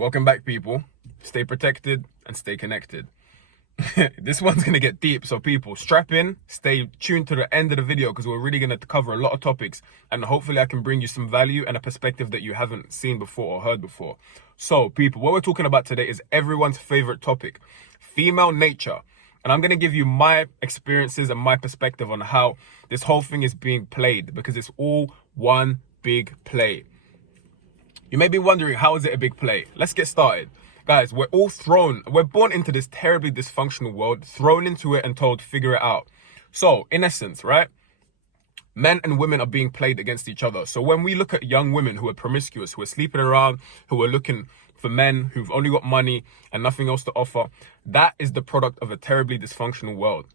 Welcome back, people. Stay protected and stay connected. This one's going to get deep, so people, strap in, stay tuned to the end of the video because we're really going to cover a lot of topics and hopefully I can bring you some value and a perspective that you haven't seen before or heard before. So, people, what we're talking about today is everyone's favorite topic, female nature. And I'm going to give you my experiences and my perspective on how this whole thing is being played because it's all one big play. You may be wondering, how is it a big play? Let's get started. Guys, we're born into this terribly dysfunctional world, thrown into it and told, figure it out. So, in essence, right? Men and women are being played against each other. So when we look at young women who are promiscuous, who are sleeping around, who are looking for men who've only got money and nothing else to offer, that is the product of a terribly dysfunctional world.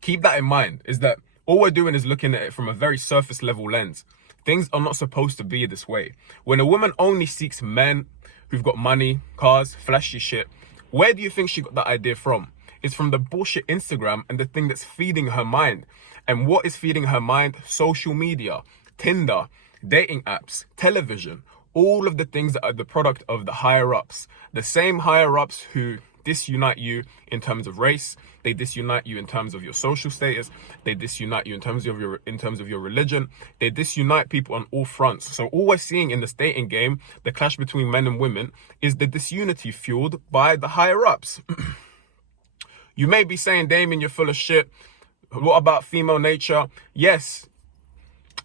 Keep that in mind, is that all we're doing is looking at it from a very surface level lens. Things are not supposed to be this way. When a woman only seeks men who've got money, cars, flashy shit, where do you think she got that idea from? It's from the bullshit Instagram and the thing that's feeding her mind. And what is feeding her mind? Social media, Tinder, dating apps, television, all of the things that are the product of the higher ups. The same higher ups who disunite you in terms of race, they disunite you in terms of your social status, they disunite you in terms of your religion, they disunite people on all fronts. So all we're seeing in this dating game, the clash between men and women, is the disunity fueled by the higher ups. You may be saying, Damien, you're full of shit. What about female nature? Yes,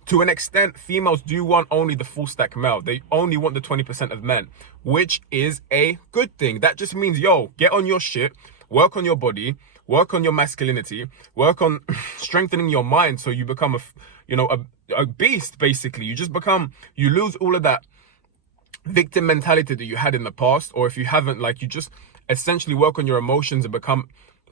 to an extent, females do want only the full stack male. They only want the 20% of men, which is a good thing. That just means, yo, get on your shit, work on your body, work on your masculinity, work on strengthening your mind so you become a beast, basically. You lose all of that victim mentality that you had in the past, or if you haven't, like, you just essentially work on your emotions and become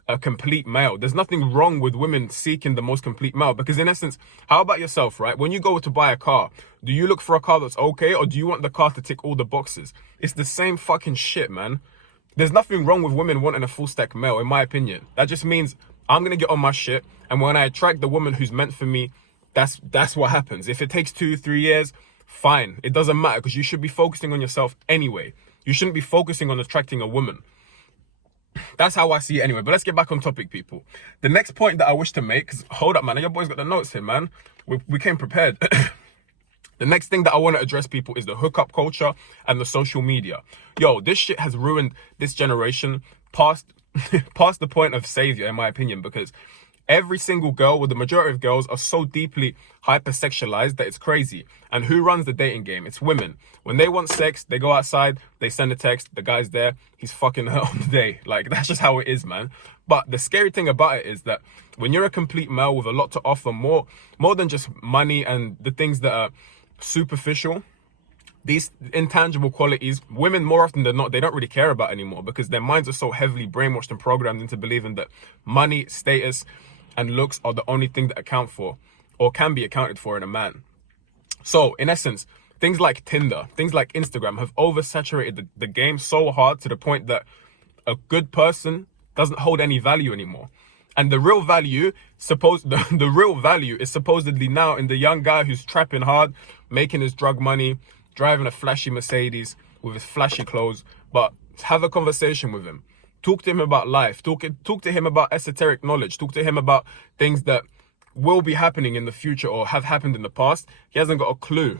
a complete male. There's nothing wrong with women seeking the most complete male because in essence, how about yourself, right? When you go to buy a car, do you look for a car that's okay or do you want the car to tick all the boxes? It's the same fucking shit, man. There's nothing wrong with women wanting a full stack male, in my opinion. That just means I'm gonna get on my shit, and when I attract the woman who's meant for me, that's what happens. If it takes 2-3 years, fine. It doesn't matter because you should be focusing on yourself anyway. You shouldn't be focusing on attracting a woman. That's how I see it anyway. But let's get back on topic, people. The next point that I wish to make, because hold up, man, your boys got the notes here, man. We came prepared. The next thing that I want to address, people, is the hookup culture and the social media. Yo, this shit has ruined this generation past the point of savior, in my opinion, because every single girl, the majority of girls, are so deeply hypersexualized that it's crazy. And who runs the dating game? It's women. When they want sex, they go outside, they send a text, the guy's there, he's fucking her on the day. Like, that's just how it is, man. But the scary thing about it is that when you're a complete male with a lot to offer, more than just money and the things that are superficial, these intangible qualities, women more often than not, they don't really care about anymore because their minds are so heavily brainwashed and programmed into believing that money, status, and looks are the only thing that account for or can be accounted for in a man. So in essence, things like Tinder, things like Instagram have oversaturated the game so hard to the point that a good person doesn't hold any value anymore. And the real value the real value is supposedly now in the young guy who's trapping hard, making his drug money, driving a flashy Mercedes with his flashy clothes. But have a conversation with him. Talk to him about life. Talk to him about esoteric knowledge. Talk to him about things that will be happening in the future or have happened in the past. He hasn't got a clue.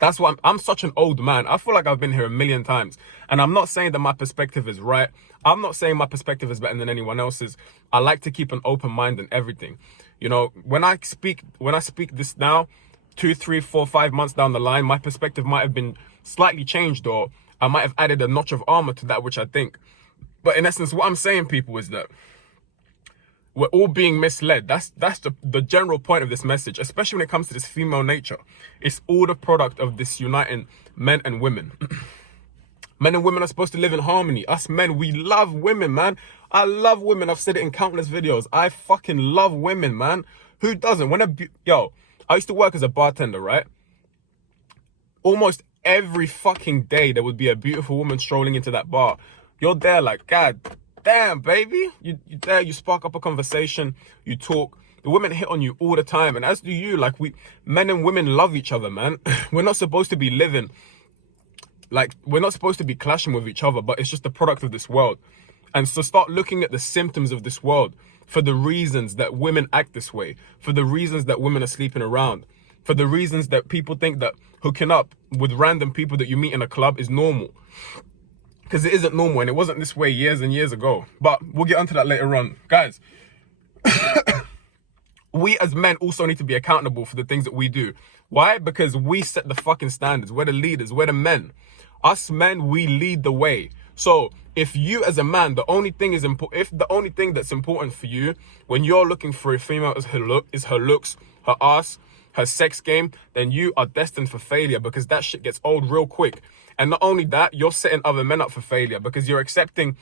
That's why I'm such an old man. I feel like I've been here a million times. And I'm not saying that my perspective is right. I'm not saying my perspective is better than anyone else's. I like to keep an open mind and everything. You know, when I speak this now, 2, 3, 4, 5 months down the line, my perspective might have been slightly changed, or I might have added a notch of armor to that which I think. But in essence, what I'm saying, people, is that we're all being misled. That's the general point of this message, especially when it comes to this female nature. It's all the product of this uniting men and women. Men and women are supposed to live in harmony. Us men, we love women, man. I love women. I've said it in countless videos. I fucking love women, man. Who doesn't? I used to work as a bartender, right? Almost every fucking day there would be a beautiful woman strolling into that bar. You're there like, God damn, baby. You're there, you spark up a conversation, you talk. The women hit on you all the time, and as do you. Like, men and women love each other, man. We're not supposed to be living Like, we're not supposed to be clashing with each other, but it's just the product of this world. And so start looking at the symptoms of this world for the reasons that women act this way, for the reasons that women are sleeping around, for the reasons that people think that hooking up with random people that you meet in a club is normal. Because it isn't normal, and it wasn't this way years and years ago. But we'll get onto that later on. Guys, we as men also need to be accountable for the things that we do. Why? Because we set the fucking standards. We're the leaders. We're the men. Us men, we lead the way. So if you as a man, the only thing that's important for you when you're looking for a female is her looks, her ass, her sex game, then you are destined for failure, because that shit gets old real quick. And not only that, you're setting other men up for failure because you're accepting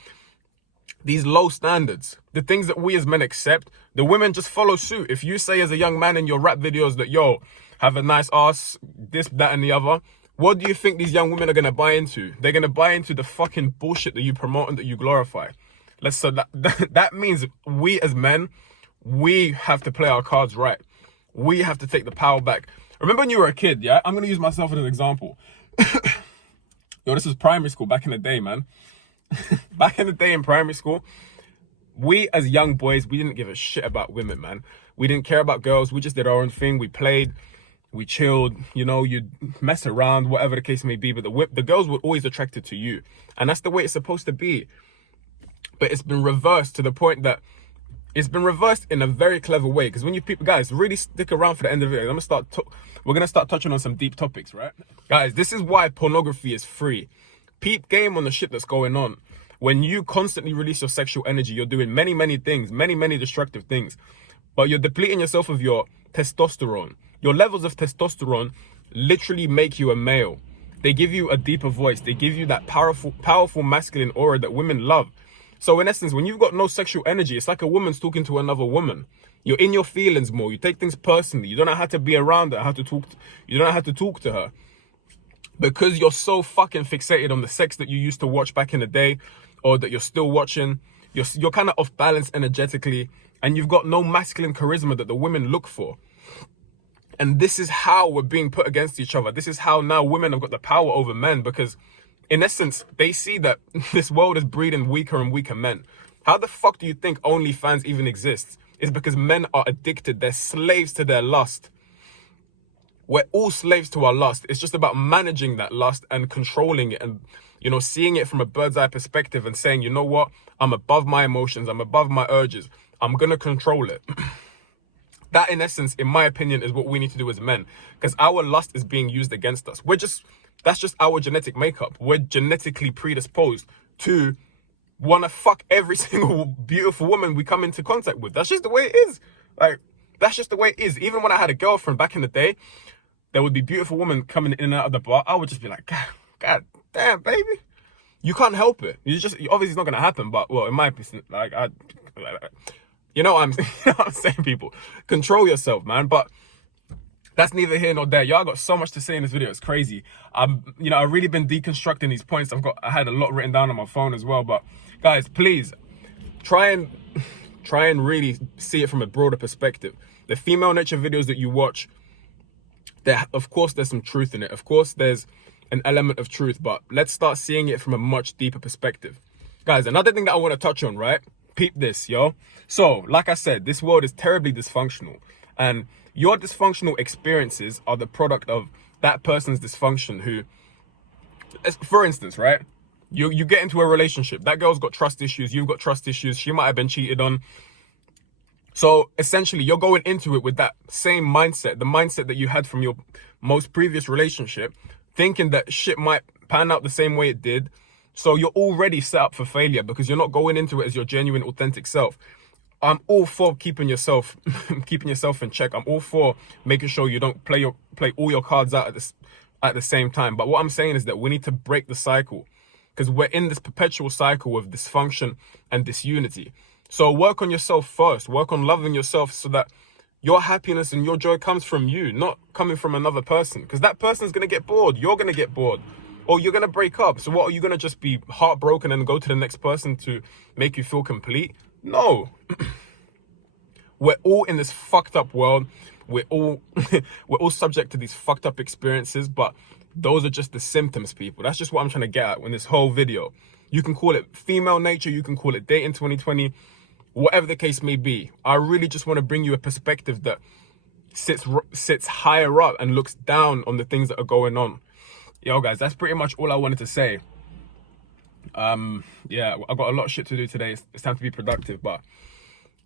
these low standards. The things that we as men accept, the women just follow suit. If you say as a young man in your rap videos that, yo, have a nice ass, this, that, and the other, what do you think these young women are going to buy into? They're going to buy into the fucking bullshit that you promote and that you glorify. So that means we as men, we have to play our cards right. We have to take the power back. Remember when you were a kid, yeah? I'm going to use myself as an example. Yo, this was primary school back in the day, man. Back in the day in primary school, we as young boys, we didn't give a shit about women, man. We didn't care about girls. We just did our own thing. We played, we chilled, you know, you'd mess around, whatever the case may be. But the girls were always attracted to you. And that's the way it's supposed to be. But it's been reversed to the point that it's been reversed in a very clever way. Because when you people, guys, really stick around for the end of it. We're going to start touching on some deep topics, right? Guys, this is why pornography is free. Peep game on the shit that's going on. When you constantly release your sexual energy, you're doing many, many things, many, many destructive things. But you're depleting yourself of your testosterone. Your levels of testosterone literally make you a male. They give you a deeper voice. They give you that powerful masculine aura that women love. So in essence, when you've got no sexual energy, it's like a woman's talking to another woman. You're in your feelings more. You take things personally. You don't know how to be around her, you don't know how to talk to her. Because you're so fucking fixated on the sex that you used to watch back in the day, or that you're still watching, you're kind of off balance energetically, and you've got no masculine charisma that the women look for. And this is how we're being put against each other. This is how now women have got the power over men, because in essence, they see that this world is breeding weaker and weaker men. How the fuck do you think OnlyFans even exists? It's because men are addicted. They're slaves to their lust. We're all slaves to our lust. It's just about managing that lust and controlling it and, you know, seeing it from a bird's eye perspective and saying, you know what? I'm above my emotions. I'm above my urges. I'm going to control it. That, in essence, in my opinion, is what we need to do as men, because our lust is being used against us. That's just our genetic makeup. We're genetically predisposed to want to fuck every single beautiful woman we come into contact with. That's just the way it is. Like, that's just the way it is. Even when I had a girlfriend back in the day, there would be beautiful women coming in and out of the bar. I would just be like, God damn, baby. You can't help it. Obviously it's not going to happen, but, well, in my opinion, you know what I'm saying, people? Control yourself, man. But that's neither here nor there. Y'all got so much to say in this video. It's crazy. I've really been deconstructing these points. I had a lot written down on my phone as well. But guys, please try and really see it from a broader perspective. The female nature videos that you watch, of course, there's some truth in it. Of course, there's an element of truth, but let's start seeing it from a much deeper perspective. Guys, another thing that I want to touch on, right? Peep this, yo. So, like I said, this world is terribly dysfunctional, and your dysfunctional experiences are the product of that person's dysfunction who, for instance, right? You get into a relationship. That girl's got trust issues. You've got trust issues. She might have been cheated on. So essentially, you're going into it with that same mindset, the mindset that you had from your most previous relationship, thinking that shit might pan out the same way it did. So you're already set up for failure because you're not going into it as your genuine, authentic self. I'm all for keeping yourself in check. I'm all for making sure you don't play all your cards out at the same time. But what I'm saying is that we need to break the cycle, because we're in this perpetual cycle of dysfunction and disunity. So work on yourself first. Work on loving yourself so that your happiness and your joy comes from you, not coming from another person. Because that person's going to get bored. You're going to get bored. Or you're going to break up. So what, are you going to just be heartbroken and go to the next person to make you feel complete? No. We're all in this fucked up world. We're all subject to these fucked up experiences. But Those are just the symptoms, people. That's just what I'm trying to get at in this whole video. You can call it female nature, you can call it dating 2020, whatever the case may be. I really just want to bring you a perspective that sits higher up and looks down on the things that are going on. Yo, guys, that's pretty much all I wanted to say. Yeah, I've got a lot of shit to do today. It's time to be productive, but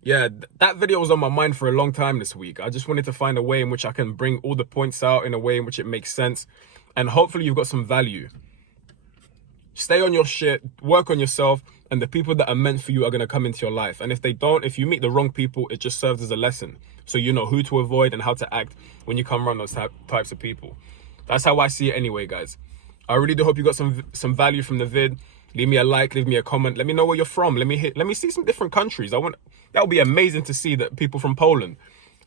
yeah, that video was on my mind for a long time this week. I just wanted to find a way in which I can bring all the points out in a way in which it makes sense, and hopefully you've got some value. Stay on your shit, work on yourself, and the people that are meant for you are going to come into your life. And if they don't, if you meet the wrong people, it just serves as a lesson, so you know who to avoid and how to act when you come around those types of people. That's how I see it anyway, guys. I really do hope you got some value from the vid. Leave me a like, leave me a comment. Let me know where you're from. Let me see some different countries. That would be amazing to see that people from Poland.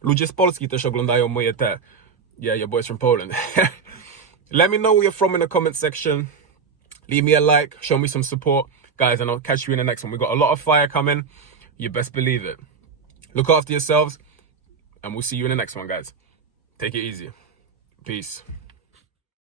Ludzie z Polski też oglądają moje te. Yeah, your boys from Poland. Let me know where you're from in the comment section. Leave me a like, show me some support. Guys, and I'll catch you in the next one. We got a lot of fire coming. You best believe it. Look after yourselves, and we'll see you in the next one, guys. Take it easy. Peace.